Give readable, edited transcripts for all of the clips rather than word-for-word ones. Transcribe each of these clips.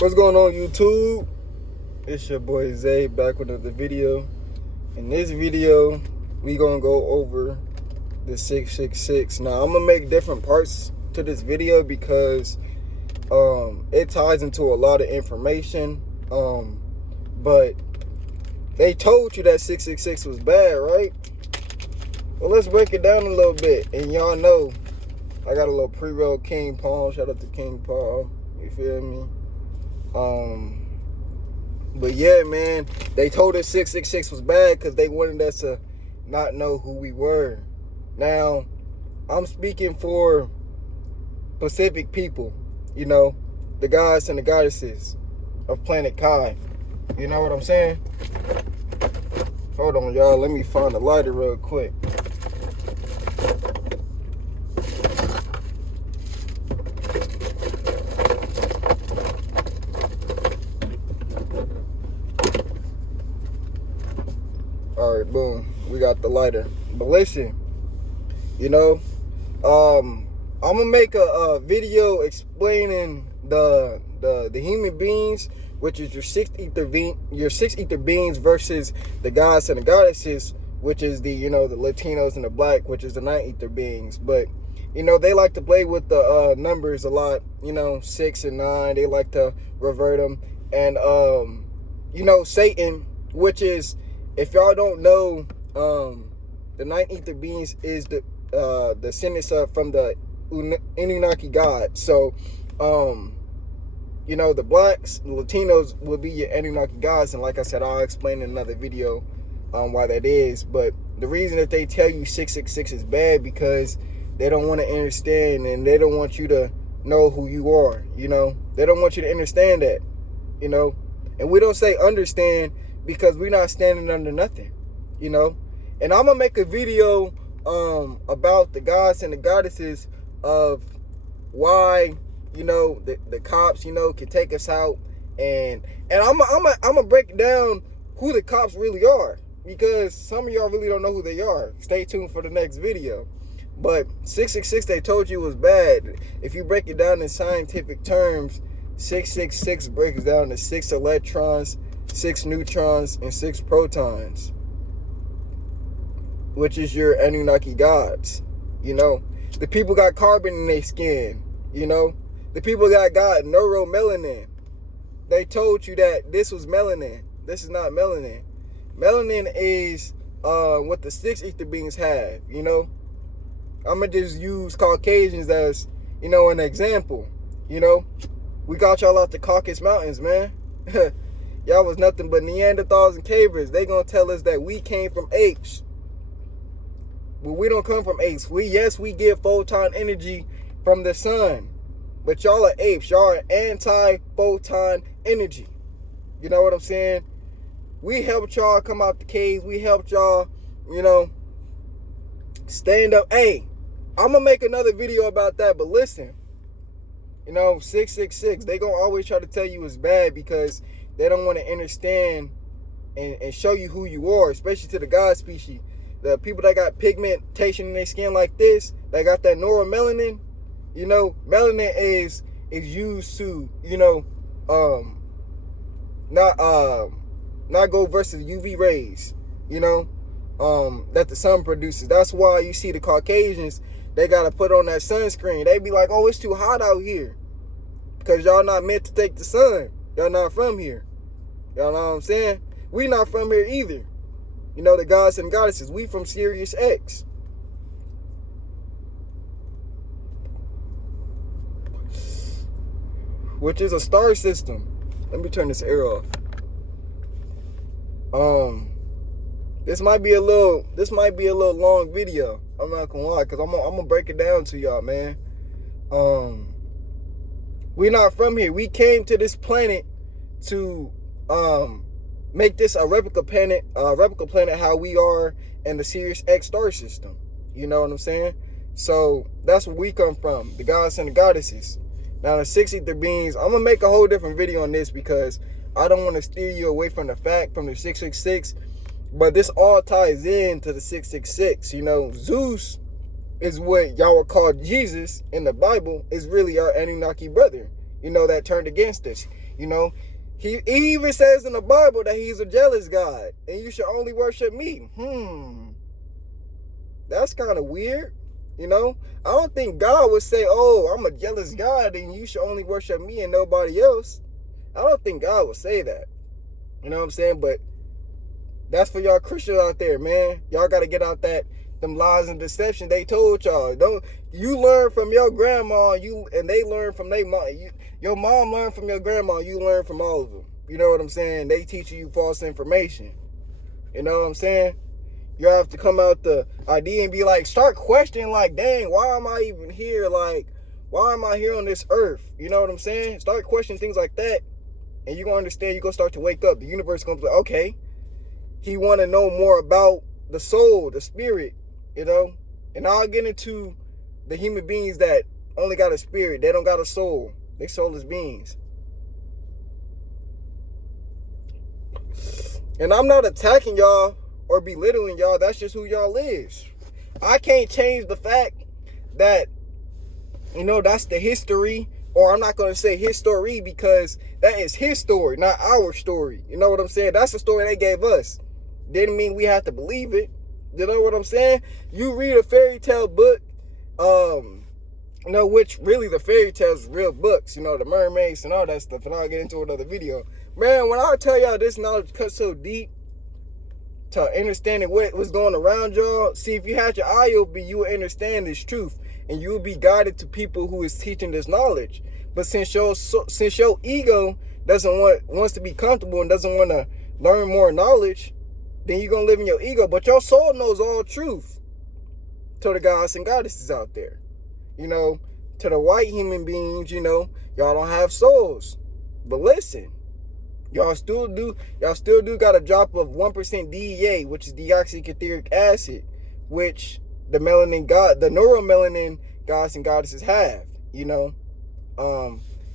What's going on, YouTube? It's your boy Zay back with another video. In this video, we gonna go over the 666. Now, I'm gonna make different parts to this video because it ties into a lot of information. But they told you that 666 was bad, right? Well, let's break it down a little bit. And y'all know I got a little pre-roll King Palm. Shout out to King Palm. You feel me? But yeah, man, they told us 666 was bad because they wanted us to not know who we were. Now, I'm speaking for Pacific people, you know, the gods and the goddesses of planet Kai. You know what I'm saying? Hold on, y'all. Let me find a lighter real quick. All right, boom. We got the lighter. But listen, you know, I'm gonna make a video explaining the human beings, which is your six ether beings versus the gods and the goddesses, which is the, you know, the Latinos and the black, which is the nine ether beings. But you know, they like to play with the numbers a lot. You know, 6 and 9. They like to revert them. And you know, Satan, which is, if y'all don't know, the nine ether beings is the descendants from the Anunnaki god. So, you know, the blacks, the Latinos will be your Anunnaki gods. And like I said, I'll explain in another video why that is. But the reason that they tell you 666 is bad because they don't want to understand, and they don't want you to know who you are. You know, they don't want you to understand that, you know. And we don't say understand because we're not standing under nothing, you know. And I'm gonna make a video about the gods and the goddesses of why, you know, the cops, you know, can take us out, and I'm gonna break down who the cops really are, because some of y'all really don't know who they are. Stay tuned for the next video. But 666, they told you was bad. If you break it down in scientific terms, 666 breaks down to 6 electrons, 6 neutrons, and 6 protons, which is your Anunnaki gods. You know, the people got carbon in their skin. You know, the people got neuromelanin. They told you that this was melanin. This is not melanin. Melanin is what the 6 ether beings have. You know, I'm gonna just use Caucasians as, you know, an example. You know, we got y'all out the Caucasus Mountains, man. Y'all was nothing but Neanderthals and cavers. They gonna tell us that we came from apes. But we don't come from apes. We get photon energy from the sun. But y'all are apes. Y'all are anti-photon energy. You know what I'm saying? We helped y'all come out the caves. We helped y'all, you know, stand up. Hey, I'm gonna make another video about that. But listen, you know, 666, they gonna always try to tell you it's bad because they don't want to understand and show you who you are, especially to the God species. The people that got pigmentation in their skin like this, they got that neuromelanin. You know, melanin is used to, you know, not go versus UV rays, you know, that the sun produces. That's why you see the Caucasians, they got to put on that sunscreen. They be like, oh, it's too hot out here because y'all not meant to take the sun. Y'all not from here. Y'all know what I'm saying? We not from here either. You know, the gods and goddesses, we from Sirius X. Which is a star system. Let me turn this air off. This might be a little long video. I'm not gonna lie, because I'm gonna break it down to y'all, man. We're not from here. We came to this planet to make this a replica planet how we are in the Sirius X star system. You know what I'm saying? So that's where we come from, the gods and the goddesses. Now the 6 ether beings, I'm gonna make a whole different video on this because I don't want to steer you away from the fact from the 666, but this all ties into the 666. You know, Zeus is what y'all would call Jesus in the Bible, is really our Anunnaki brother, you know, that turned against us. You know, he even says in the Bible that he's a jealous God and you should only worship me. That's kind of weird. You know, I don't think God would say, oh, I'm a jealous God and you should only worship me and nobody else. I don't think God would say that. You know what I'm saying? But that's for y'all Christians out there, man. Y'all got to get out them lies and deception they told y'all. Don't you learn from your grandma, and they learn from their mom. Your mom learned from your grandma, you learn from all of them. You know what I'm saying? They teaching you false information. You know what I'm saying? You have to come out the idea and be like, start questioning, like, dang, why am I even here? Like, why am I here on this earth? You know what I'm saying? Start questioning things like that, and you're going to understand. You're going to start to wake up. The universe is going to be like, okay, he want to know more about the soul, the spirit, you know? And I'll get into the human beings that only got a spirit. They don't got a soul. They soulless beings. And I'm not attacking y'all or belittling y'all. That's just who y'all is. I can't change the fact that, you know, that's the history, or I'm not going to say history because that is his story, not our story. You know what I'm saying? That's the story they gave us. Didn't mean we have to believe it. You know what I'm saying? You read a fairy tale book, you know, which really the fairy tales are real books, you know, the mermaids and all that stuff, and I'll get into another video. Man, when I tell y'all this knowledge cuts so deep to understanding what was going around y'all, see, if you had your eye open, you would understand this truth, and you would be guided to people who is teaching this knowledge. But since your ego wants to be comfortable and doesn't want to learn more knowledge, then you're going to live in your ego. But your soul knows all truth to the gods and goddesses out there. You know, to the white human beings, you know, y'all don't have souls. But listen, y'all still do got a drop of 1% DEA, which is deoxycatheric acid, which the neuromelanin gods and goddesses have, you know.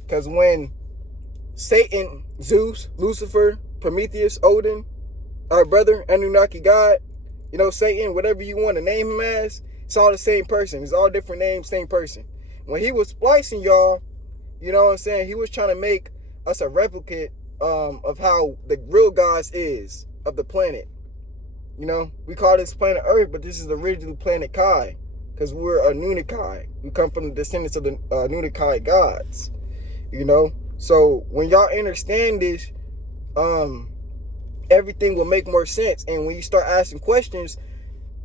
Because when Satan, Zeus, Lucifer, Prometheus, Odin, our brother, Anunnaki God, you know, Satan, whatever you want to name him as, it's all the same person. It's all different names, same person. When he was splicing y'all, you know what I'm saying, he was trying to make us a replicate of how the real gods is of the planet. You know, we call this planet Earth, but this is the original planet Kai, because we're Anunnaki. We come from the descendants of the Anunnaki gods. You know, so when y'all understand this, everything will make more sense. And when you start asking questions,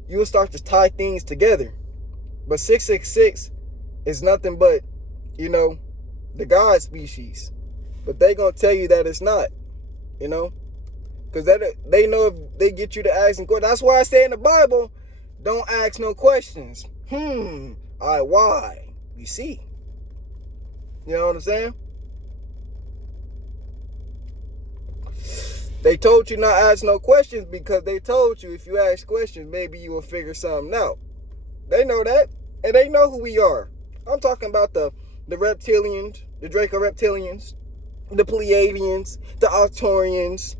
you will start to tie things together. But 666 is nothing but, you know, the God species. But they gonna tell you that it's not, you know, because they know if they get you to asking questions. That's why I say in the Bible, don't ask no questions. Why? You see, you know what I'm saying? They told you not ask no questions because they told you if you ask questions, maybe you will figure something out. They know that, and they know who we are. I'm talking about the reptilians, the Draco reptilians, the Pleiadians, the Arcturians,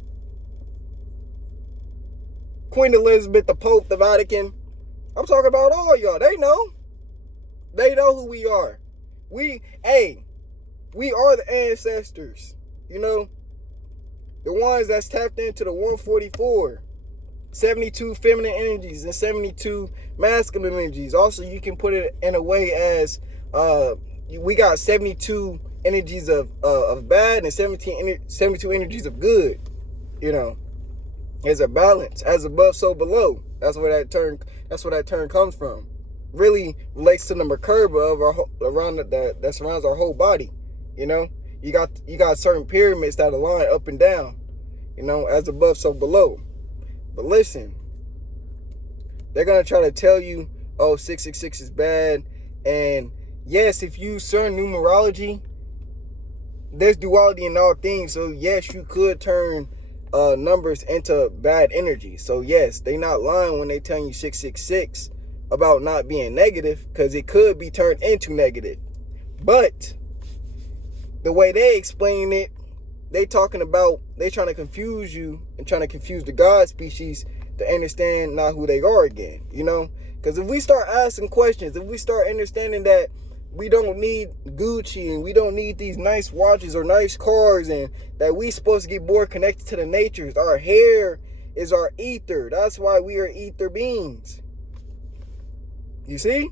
Queen Elizabeth, the Pope, the Vatican. I'm talking about all y'all. They know. They know who we are. We are the ancestors, you know. The ones that's tapped into the 144, 72 feminine energies and 72 masculine energies. Also, you can put it in a way as we got 72 energies of bad and 72 energies of good. You know, there's a balance, as above, so below. That's where that term comes from. Really relates to the Merkaba of that surrounds our whole body. You know. You got certain pyramids that align up and down, you know, as above, so below. But listen, they're going to try to tell you, oh, 666 is bad. And yes, if you use certain numerology, there's duality in all things. So yes, you could turn numbers into bad energy. So yes, they not lying when they tell you 666 about not being negative, because it could be turned into negative. But the way they explain it, they trying to confuse you and trying to confuse the God species to understand not who they are again, you know? Because if we start asking questions, if we start understanding that we don't need Gucci and we don't need these nice watches or nice cars, and that we supposed to get more connected to the natures. Our hair is our ether. That's why we are ether beings. You see?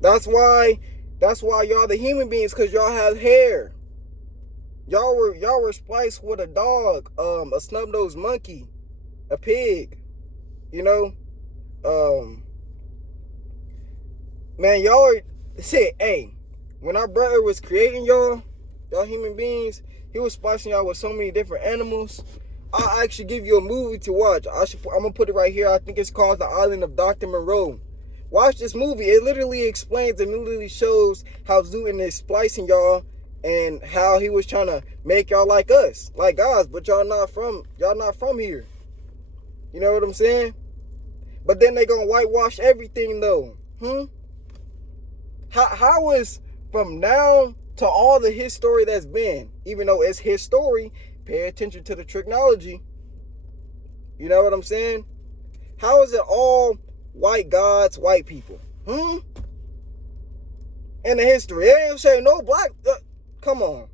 That's why y'all the human beings, because y'all have hair. Y'all were spliced with a dog, a snub-nosed monkey, a pig, you know? Man, y'all said, hey, when our brother was creating y'all human beings, he was splicing y'all with so many different animals. I'll actually give you a movie to watch. I'm gonna put it right here. I think it's called The Island of Dr. Moreau. Watch this movie. It literally explains and literally shows how Zootin is splicing y'all and how he was trying to make y'all like us, like guys, but y'all not from here. You know what I'm saying? But then they gonna whitewash everything though. How is from now to all the his story that's been, even though it's his story, pay attention to the technology. You know what I'm saying? How is it all white gods, white people? In the history, they ain't say no black. Come on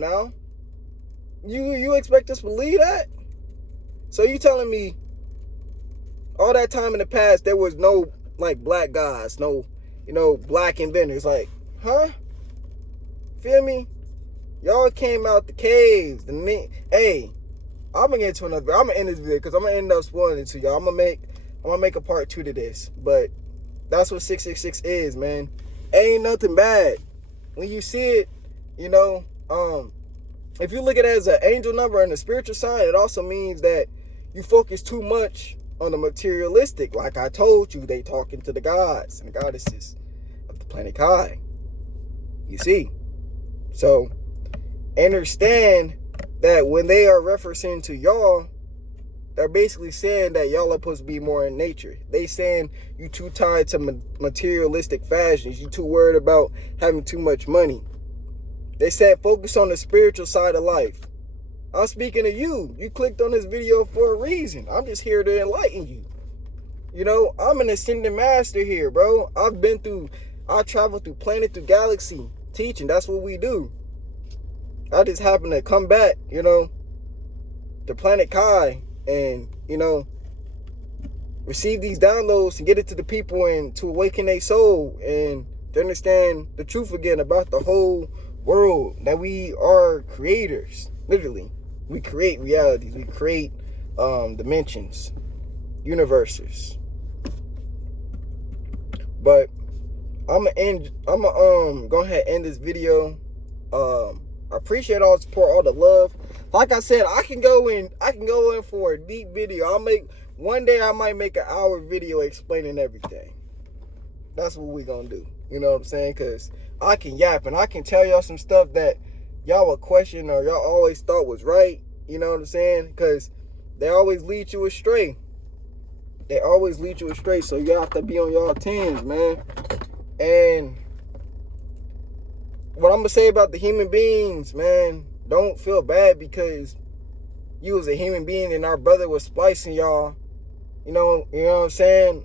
now. You expect us to believe that? So you telling me all that time in the past there was no like black guys, no, black inventors, like, huh? Feel me? Y'all came out the caves. Hey, I'm gonna get to another. I'm gonna end this video because I'm gonna end up spoiling it to y'all. I'm gonna make a part 2 to this, but that's what 666 is, man. Ain't nothing bad when you see it. If you look at it as an angel number and a spiritual sign, it also means that you focus too much on the materialistic. Like I told you, they talking to the gods and the goddesses of the planet Kai. You see? So understand that when they are referencing to y'all, they're basically saying that y'all are supposed to be more in nature. They saying you too tied to materialistic fashions. You too worried about having too much money. They said focus on the spiritual side of life. I'm speaking to you. You clicked on this video for a reason. I'm just here to enlighten you. I'm an ascending master here, bro. I traveled through planet, through galaxy, teaching. That's what we do. I just happen to come back, to planet Kai and, receive these downloads and get it to the people and to awaken their soul and to understand the truth again about the whole world, that we are creators. Literally, we create realities. We create dimensions, universes. But I'm gonna go ahead and end this video. I appreciate all the support, all the love. Like I said, I can go in for a deep video. One day I might make an hour video explaining everything. That's what we gonna do. You know what I'm saying? Because I can yap and I can tell y'all some stuff that y'all would question or y'all always thought was right. You know what I'm saying? Because they always lead you astray. So you have to be on y'all tens, man. And what I'm gonna say about the human beings, man, don't feel bad because you was a human being and our brother was splicing y'all. You know what I'm saying?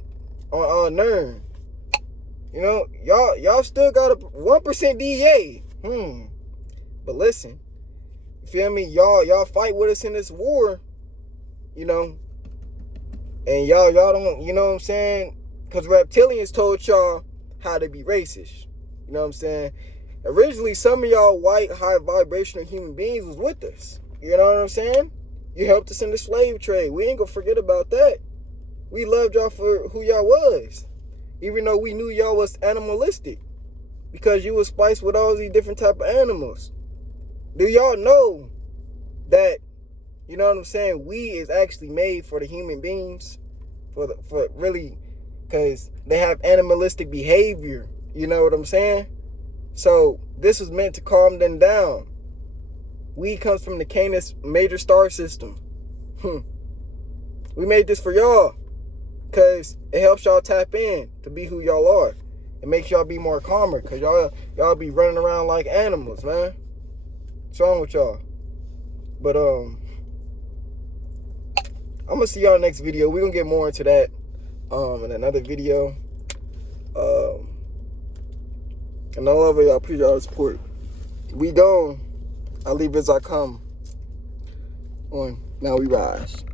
On NERN. Y'all still got a 1% DA. But listen, you feel me? Y'all fight with us in this war, and y'all don't, you know what I'm saying? Because reptilians told y'all how to be racist. You know what I'm saying? Originally, some of y'all white, high vibrational human beings was with us. You know what I'm saying? You helped us in the slave trade. We ain't gonna forget about that. We loved y'all for who y'all was. Even though we knew y'all was animalistic. Because you was spiced with all these different type of animals. Do y'all know that, you know what I'm saying, we is actually made for the human beings? For really, because they have animalistic behavior. You know what I'm saying? So this was meant to calm them down. We comes from the Canis major star system. We made this for y'all because it helps y'all tap in to be who y'all are. It makes y'all be more calmer because y'all be running around like animals, man. What's wrong with y'all? But I'm gonna see y'all next video. We're gonna get more into that in another video. And I love y'all. Appreciate y'all support. We gone. I leave as I come. On. Now we rise.